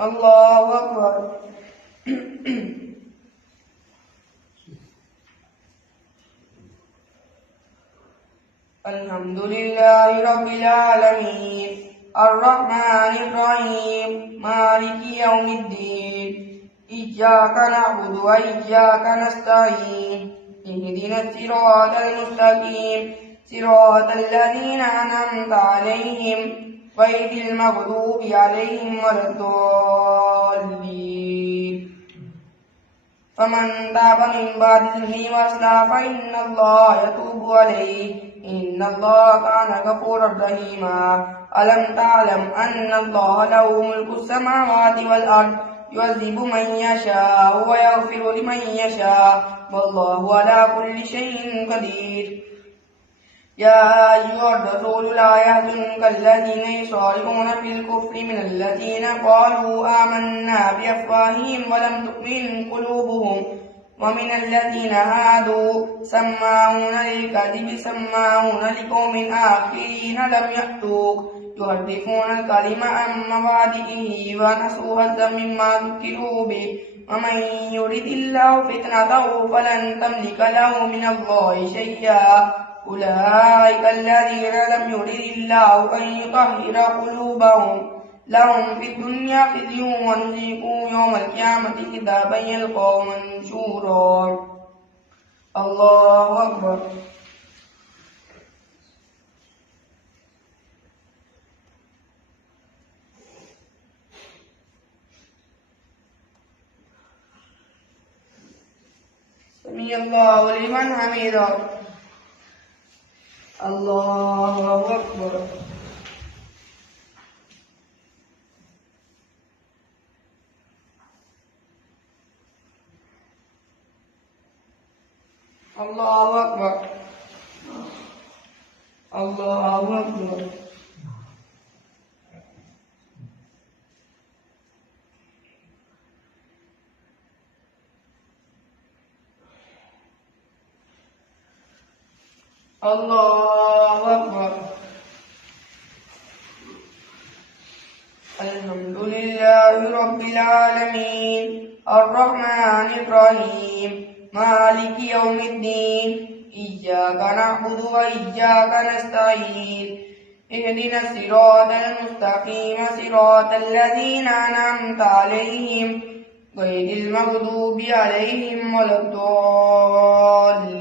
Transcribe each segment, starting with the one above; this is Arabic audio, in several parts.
الله أكبر. الحمد لله رب العالمين الرحمن الرحيم مالك يوم الدين إياك نعبد وإياك نستعين اهدنا الصراط المستقيم صراط الذين أنعمت عليهم غير المغضوب عليهم ولا الضالين. فمن تاب من بعد ظلمه وأصلح فإن الله يتوب عليه إن الله كان غفورا رحيما. ألم تعلم أن الله له ملك السماوات والأرض يعذب من يشاء ويغفر لمن يشاء والله على كل شيء قدير. يا أيها الرسول لا يحزنك الذين يصارعون في الكفر من الذين قالوا آمنا بأفواههم ولم تؤمن قلوبهم ومن الذين هادوا سماعون للكذب سماعون لقوم آخرين لم يأتوك يحرفون الكلم عن مواضعه ونسوا حظا مما ذكروا به ومن يرد الله فتنته فلن تملك له من الله شيئا. أولئك الذين لم يرد الله أن يطهر قلوبهم لهم في الدنيا خزي ونذيقهم يوم القيامة عذابا يلقاه منشورا. الله أكبر. سمع الله لمن حمده. الله أكبر. الله أكبر. الله أكبر. الله أكبر. الحمد لله رب العالمين الرحمن الرحيم مالك يوم الدين إياك نعبد وإياك نستعين اهدنا الصراط المستقيم صراط الذين أنعمت عليهم غير المغضوب عليهم ولا الضالين.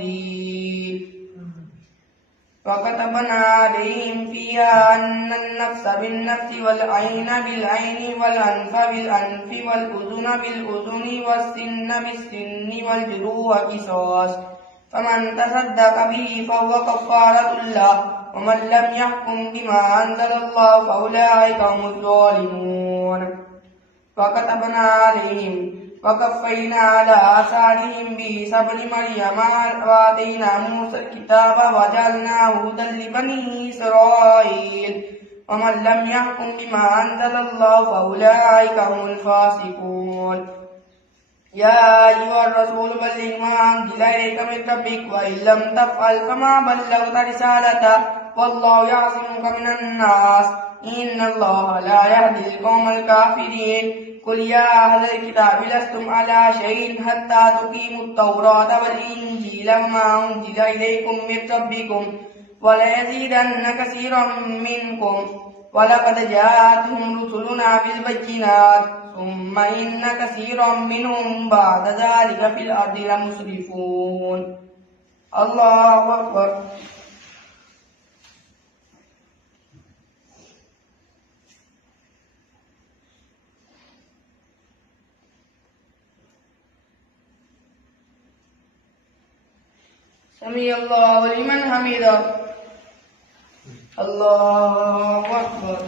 وكتبنا عليهم فيها أن النفس بالنفس والعين بالعين والأنف بالأنف والأذن بالأذن والسن بالسن والجروح قصاص فمن تصدق به فهو كفارة له ومن لم يحكم بما أنزل الله فأولئك هم الظالمون. وكتبنا عليهم وكفينا على آثارهم بعيسى ابن مريم وآتينا موسى الكتاب وجعلناه هدى لبني إسرائيل ومن لم يحكم بما أنزل الله فأولئك هم الفاسقون. يا أيها الرسول بلغ ما أنزل إليك من ربك وإن لم تفعل فما بلغت رسالته والله يعصمك من الناس إن الله لا يهدي القوم الكافرين. قل يا أهل الكتاب لستم على شيء حتى تقيموا التوراة والإنجيل وما أنزل إليكم من ربكم وليزيدن كثيرا منكم ولقد جاءتهم رسلنا بالبينات ثم إن كثيرا منهم بعد ذلك في الأرض لمسرفون. الله أكبر. سمع الله لمن حمده. الله أكبر.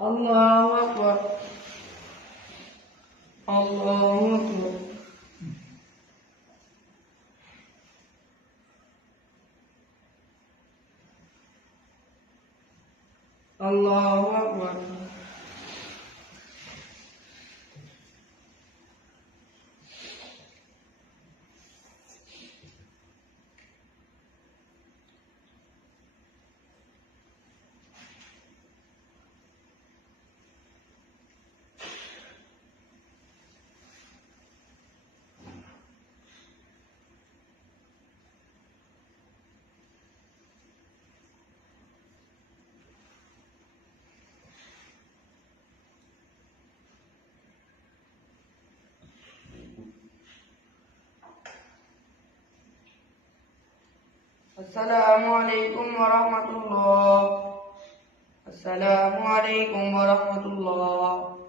الله أكبر. الله أكبر. الله أكبر. السلام عليكم ورحمة الله. السلام عليكم ورحمة الله.